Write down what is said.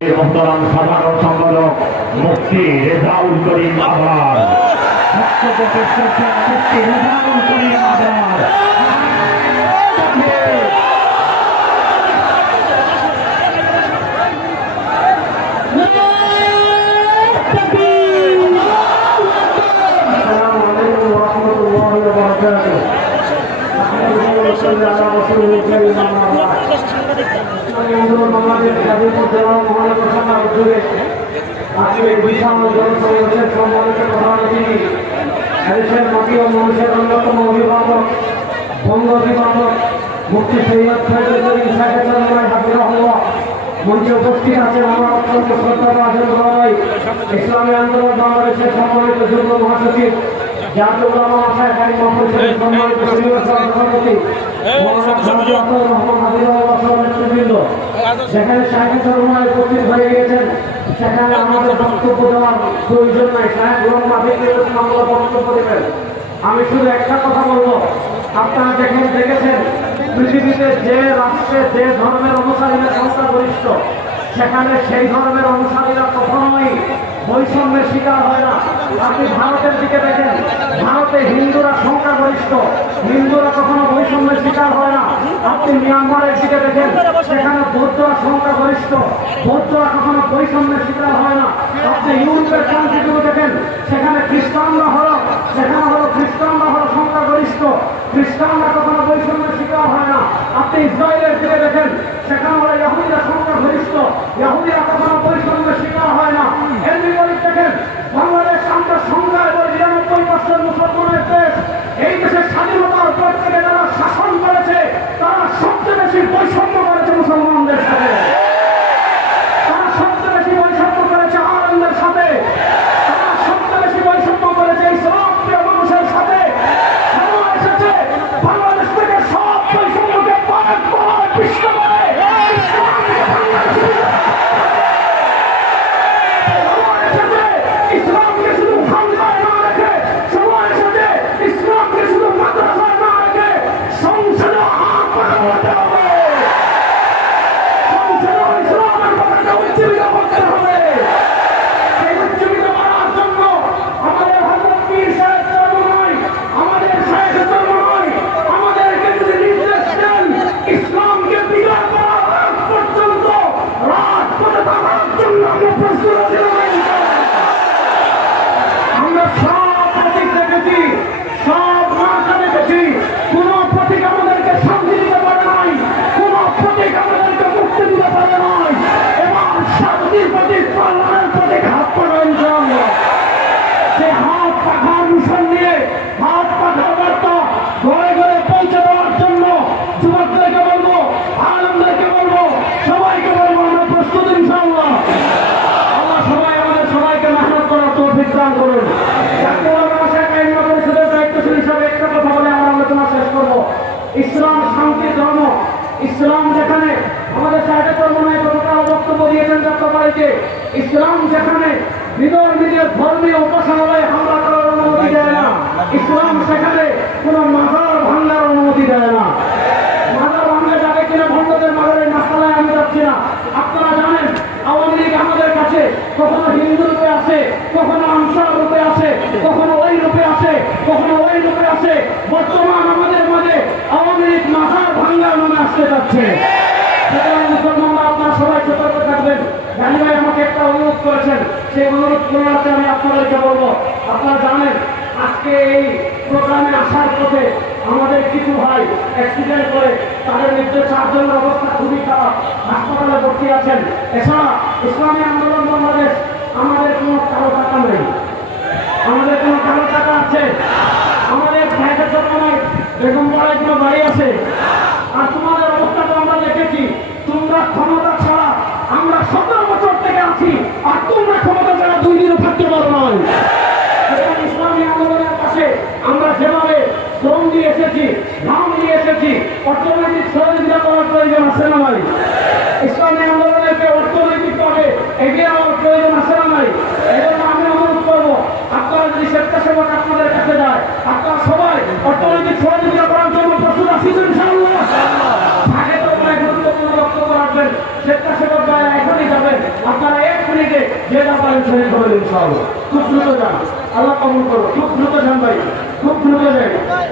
মোহতরাম সাধারণ সম্পাদক মুক্তি রেজাউল করিম আবার মুক্তি রেজাউল করিম আবার বাংলাদেশ জাতীয় উদ্যোগ মহানগর উদ্যোগে আজকে বিশাল জনসমাবেশের সম্মানিত প্রধান অতিথি দেশের মাটি ও মানুষের অন্যতম অভিভাবক বঙ্গ অভিভাবক মুক্তি সৈয়দ ফৈজুল সাহেব চন্দ্রমাই হাফিজাহুল্লাহ মঞ্চে উপস্থিত আছেন আমার অত্যন্ত শ্রদ্ধা ভাই ইসলামী আন্দোলন বাংলাদেশের সম্মানিত যুগ্ম মহাসচিব জাতীয় উলামা আশায় খালি মহাপরিষদের সম্মানিত সভাপতি মোহাম্মদ হাবিবুল্লাহ সহ নেতৃবৃন্দ সেখানে সাহেব চরমায় উপস্থিত হয়ে গিয়েছেন সেখানে আমাদের বক্তব্য দেওয়ার প্রয়োজন নাই। সাহেব বক্তব্য দেবেন। আমি শুধু একটা কথা বলব। আপনারা যেখানে দেখেছেন, পৃথিবীতে যে রাষ্ট্রে যে ধর্মের অনুসারীরা সংখ্যাগরিষ্ঠ, সেখানে সেই ধর্মের অনুসারীরা কখনোই বৈষম্যের শিকার হয় না। আপনি ভারতের দিকে দেখেন, ভারতে হিন্দুরা সংখ্যাগরিষ্ঠ। হিন্দুরা কখনো বৈষম্যের শিকার হয় না। আপনি মিয়ানমারের দিকে দেখেন, সেখানে বৌদ্ধরা সংখ্যাগরিষ্ঠ। বৌদ্ধরা কখনো বৈষম্যের শিকার হয় না। আপনি ইউরোপের কান্ট্রিগুলো দেখেন, সেখানে খ্রিস্টানরা হলো সেখানে হলো খ্রিস্টানরা হলো সংখ্যাগরিষ্ঠ খ্রিস্টানরা কখনো বৈষম্যের শিকার হয় না আপনি ইসরায়েলের দিকে দেখেন সেখানে হলো ইয়াহুদিরা সংখ্যাগরিষ্ঠ ইয়াহুদিরা কখনো বৈষম্যের শিকার হয় না এর বিপরীত দেখেন বাংলাদেশ আমরা সংখ্যায় বলে নিরানব্বই পার্সেন্ট মুসলমানের দেশ এই দেশের স্বাধীনতার পর থেকে যারা শাসন করেছে তারা সবচেয়ে বেশি বৈষম্য করেছে মুসলমানদের সাথে তারা সবচেয়ে বেশি বৈষম্য করেছে আনন্দের সাথে তারা সবচেয়ে বেশি বৈষম্য করেছে ইসলাম প্রিয় মানুষের সাথে সময় এসেছে বাংলাদেশ থেকে সব বৈষম্যকে পালন করে বিশ্ব করে ইসলামকে বাংলাদেশে সময় এসেছে ইসলামকে শুধু খানকায় না রেখে সময় এসেছে ইসলামকে শুধু মাদ্রাসায় না রেখে সংসদে হাত বাড়াতে হবে সংসদে ইসলামের পতাকা উজ্জীবিত করতে হবে সেই উজ্জীবিত করার জন্য আমাদের হযরত পীর সাহেব জন্ম নয় আমাদের শায়েখ জন্ম নয় আমাদেরকে যদি নির্দেশ দেন ইসলামকে বিদায় করার আগ পর্যন্ত রাত পথে থাকার জন্য আমরা প্রস্তুত আছি না ইনশাআল্লাহ। আমরা সব প্রতীক দেখেছি সব মার্কা দেখেছি কোন প্রতীক আমাদেরকে শান্তি দিতে পারে নাই কোন প্রতীক আমাদেরকে মুক্তি দিতে পারে নাই এবার শান্তির প্রতীক কল্যাণের প্রতীক হাত পাড়া ইনশাআল্লাহ সে হাত পাখার মিশন নিয়ে হাত পাখার বার্তা ঘরে ঘরে পৌঁছে দেওয়ার জন্য যুবকদেরকে বলব আনন্দকে বলব সবাইকে বলব আমরা প্রস্তুত সবাই আমাদের করার তৌফিক দান করুন। একটা কথা আলোচনা শেষ করব। ইসলাম শান্তির ধর্ম। ইসলাম যেখানে আমাদের সাহেব চর্মনায় গতকাল বক্তব্য দিয়েছেন যাত্রাবাড়িতে ইসলাম যেখানে হৃদয় নিজের ধর্মীয় উপাসনালয়ে হামলা করার অনুমতি দেয় না। ইসলাম সেখানে কোনো মাজার ভাঙ্গার অনুমতি দেয় না মাজার ভাঙলে যাবে কিনা ভণ্ডদের মাজারের মাসালায় আমি যাচ্ছি না আপনারা জানেন আওয়ামী লীগ আমাদের কাছে কখনো হিন্দু রূপে আসে কখনো আনসার রূপে আসে কখনো ওই রূপে আসে কখনো ওই রূপে আসে বর্তমান আমাদের মাঝে আওয়ামী লীগ মাথার ভাঙ্গার নামে আসতে যাচ্ছে। আপনারা সবাই সতর্ক থাকবেন। জানি ভাই আমাকে একটা অনুরোধ করেছেন, সেই অনুরোধ পুনরাতে আমি আপনাদেরকে বলব। আপনারা জানেন, আজকে এই প্রোগ্রামে আসার পথে আমাদের কিছু ভাই অ্যাক্সিডেন্ট করে, তাদের মধ্যে চারজনের অবস্থা খুবই খারাপ। হাসপাতালে ভর্তি আছেন। এছাড়া ইসলামী আন্দোলন বাংলাদেশ আমাদের কোনো কালো টাকা নেই। আমাদের কোনো কালো টাকা আছে আমাদের ভাইদের জন্য নয় বেগম পাড়ায় কোনো বাড়ি আছে? আর তোমাদের অবস্থা আমরা দেখেছি। তোমরা ক্ষমতা ছাড়া আমরা সতেরো বছর থেকে আছি, আর তোমরা ক্ষমতা ছাড়া দুই দিনও থাকতে পারো নয় ইসলামী আন্দোলনের পাশে আমরা যেভাবে এসেছি, নাম দিয়ে এসেছি, অর্থনৈতিক সহযোগিতা প্রয়োজন আছে না ভাই ইসলামী আন্দোলনকে অর্থনৈতিকভাবে এগিয়ে প্রয়োজন আছে না ভাই আমি অনুরোধ করব, আপনারা যদি স্বেচ্ছাসেবক আপনাদের কাছে যায়, আপনারা সবাই অর্থনৈতিক সহযোগিতা করার জন্য প্রস্তুত আছি তো ইনশাআল্লাহ আগে তো অনেক গুরুত্বপূর্ণ বক্তব্য রাখবেন স্বেচ্ছাসেবক ভাই এখনই যাবেন যেটা পারেন শহীদ হবে ইনশাআল্লাহ। খুব দ্রুত যান। আল্লাহ কবুল করো। খুব দ্রুত যান ভাই। খুব দ্রুত যান।